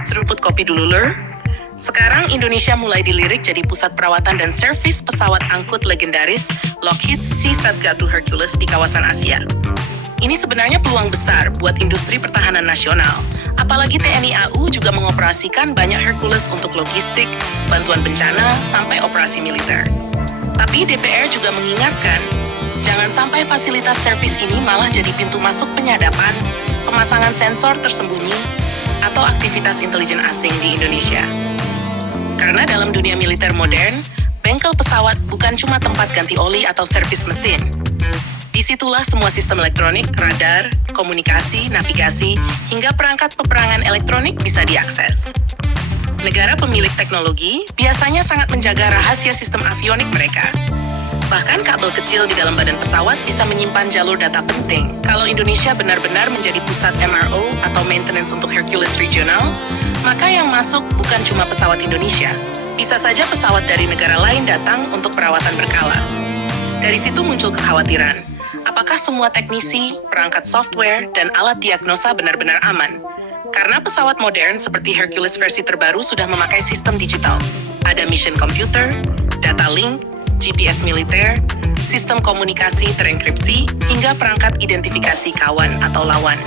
Seruput kopi dulu, Lur. Sekarang Indonesia mulai dilirik jadi pusat perawatan dan servis pesawat angkut legendaris Lockheed C-130 Hercules di kawasan Asia. Ini sebenarnya peluang besar buat industri pertahanan nasional. Apalagi TNI AU juga mengoperasikan banyak Hercules untuk logistik, bantuan bencana, sampai operasi militer. Tapi DPR juga mengingatkan, jangan sampai fasilitas servis ini malah jadi pintu masuk penyadapan, pemasangan sensor tersembunyi, atau aktivitas intelijen asing di Indonesia. Karena dalam dunia militer modern, bengkel pesawat bukan cuma tempat ganti oli atau servis mesin. Disitulah semua sistem elektronik, radar, komunikasi, navigasi, hingga perangkat peperangan elektronik bisa diakses. Negara pemilik teknologi biasanya sangat menjaga rahasia sistem avionik mereka. Bahkan kabel kecil di dalam badan pesawat bisa menyimpan jalur data penting. Kalau Indonesia benar-benar menjadi pusat MRO atau maintenance untuk Hercules regional, maka yang masuk bukan cuma pesawat Indonesia. Bisa saja pesawat dari negara lain datang untuk perawatan berkala. Dari situ muncul kekhawatiran. Apakah semua teknisi, perangkat software, dan alat diagnosa benar-benar aman? Karena pesawat modern seperti Hercules versi terbaru sudah memakai sistem digital. Ada mission computer, data link, GPS militer, sistem komunikasi terenkripsi, hingga perangkat identifikasi kawan atau lawan.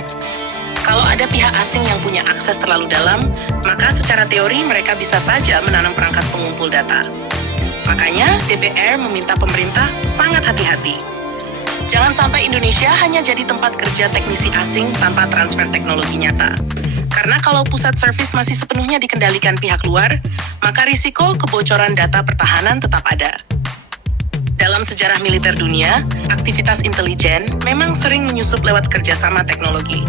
Kalau ada pihak asing yang punya akses terlalu dalam, maka secara teori mereka bisa saja menanam perangkat pengumpul data. Makanya DPR meminta pemerintah sangat hati-hati. Jangan sampai Indonesia hanya jadi tempat kerja teknisi asing tanpa transfer teknologi nyata. Karena kalau pusat servis masih sepenuhnya dikendalikan pihak luar, maka risiko kebocoran data pertahanan tetap ada. Dalam sejarah militer dunia, aktivitas intelijen memang sering menyusup lewat kerjasama teknologi.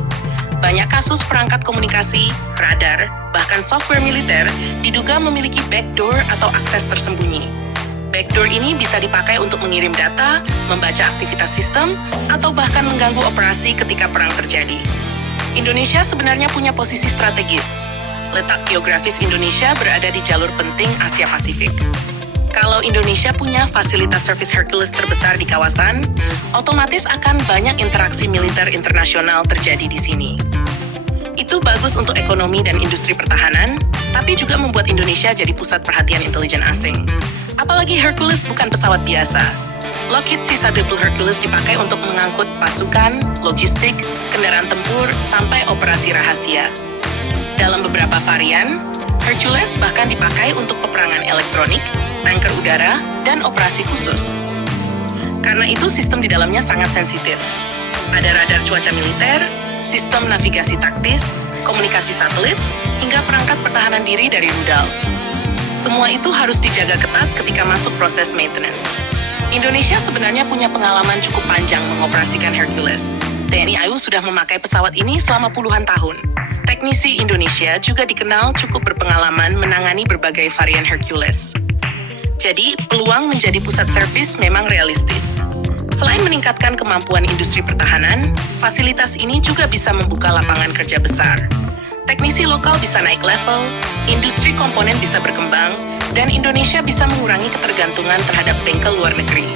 Banyak kasus perangkat komunikasi, radar, bahkan software militer diduga memiliki backdoor atau akses tersembunyi. Backdoor ini bisa dipakai untuk mengirim data, membaca aktivitas sistem, atau bahkan mengganggu operasi ketika perang terjadi. Indonesia sebenarnya punya posisi strategis. Letak geografis Indonesia berada di jalur penting Asia Pasifik. Kalau Indonesia punya fasilitas servis Hercules terbesar di kawasan, otomatis akan banyak interaksi militer internasional terjadi di sini. Itu bagus untuk ekonomi dan industri pertahanan, tapi juga membuat Indonesia jadi pusat perhatian intelijen asing. Apalagi Hercules bukan pesawat biasa. Lockheed C-130 Hercules dipakai untuk mengangkut pasukan, logistik, kendaraan tempur, sampai operasi rahasia. Dalam beberapa varian, Hercules bahkan dipakai untuk peperangan elektronik, tanker udara, dan operasi khusus. Karena itu sistem di dalamnya sangat sensitif. Ada radar cuaca militer, sistem navigasi taktis, komunikasi satelit, hingga perangkat pertahanan diri dari rudal. Semua itu harus dijaga ketat ketika masuk proses maintenance. Indonesia sebenarnya punya pengalaman cukup panjang mengoperasikan Hercules. TNI AU sudah memakai pesawat ini selama puluhan tahun. Teknisi Indonesia juga dikenal cukup berpengalaman menangani berbagai varian Hercules. Jadi, peluang menjadi pusat servis memang realistis. Selain meningkatkan kemampuan industri pertahanan, fasilitas ini juga bisa membuka lapangan kerja besar. Teknisi lokal bisa naik level, industri komponen bisa berkembang, dan Indonesia bisa mengurangi ketergantungan terhadap bengkel luar negeri.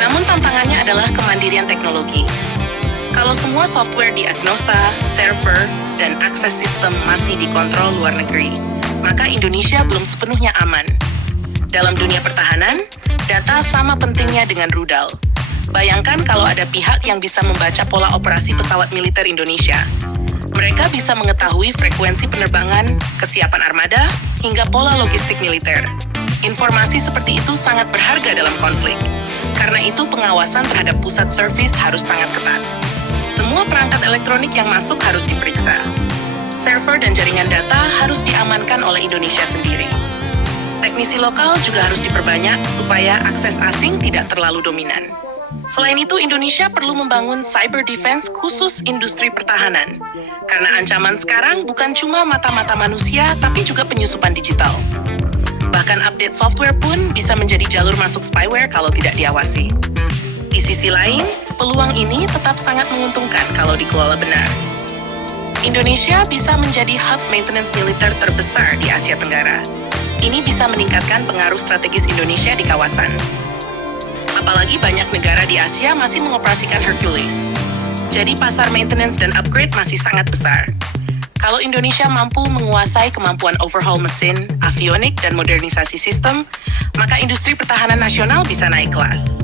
Namun tantangannya adalah kemandirian teknologi. Kalau semua software diagnosa, server, dan akses sistem masih dikontrol luar negeri, maka Indonesia belum sepenuhnya aman. Dalam dunia pertahanan, data sama pentingnya dengan rudal. Bayangkan kalau ada pihak yang bisa membaca pola operasi pesawat militer Indonesia. Mereka bisa mengetahui frekuensi penerbangan, kesiapan armada, hingga pola logistik militer. Informasi seperti itu sangat berharga dalam konflik. Karena itu pengawasan terhadap pusat servis harus sangat ketat. Semua perangkat elektronik yang masuk harus diperiksa. Server dan jaringan data harus diamankan oleh Indonesia sendiri. Teknisi lokal juga harus diperbanyak supaya akses asing tidak terlalu dominan. Selain itu, Indonesia perlu membangun cyber defense khusus industri pertahanan. Karena ancaman sekarang bukan cuma mata-mata manusia, tapi juga penyusupan digital. Bahkan update software pun bisa menjadi jalur masuk spyware kalau tidak diawasi. Di sisi lain, peluang ini tetap sangat menguntungkan kalau dikelola benar. Indonesia bisa menjadi hub maintenance militer terbesar di Asia Tenggara. Ini bisa meningkatkan pengaruh strategis Indonesia di kawasan. Apalagi banyak negara di Asia masih mengoperasikan Hercules. Jadi pasar maintenance dan upgrade masih sangat besar. Kalau Indonesia mampu menguasai kemampuan overhaul mesin, avionik, dan modernisasi sistem, maka industri pertahanan nasional bisa naik kelas.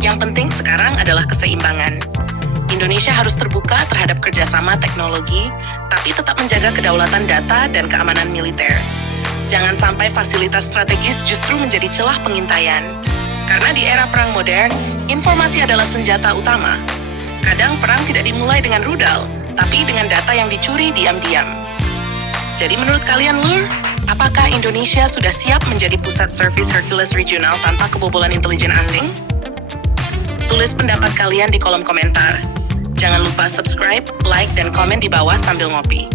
Yang penting sekarang adalah keseimbangan. Indonesia harus terbuka terhadap kerjasama teknologi, tapi tetap menjaga kedaulatan data dan keamanan militer. Jangan sampai fasilitas strategis justru menjadi celah pengintaian. Karena di era perang modern, informasi adalah senjata utama. Kadang perang tidak dimulai dengan rudal, tapi dengan data yang dicuri diam-diam. Jadi menurut kalian, Lur, apakah Indonesia sudah siap menjadi pusat servis Hercules regional tanpa kebobolan intelijen asing? Tulis pendapat kalian di kolom komentar. Jangan lupa subscribe, like, dan komen di bawah sambil ngopi.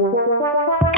Thank you.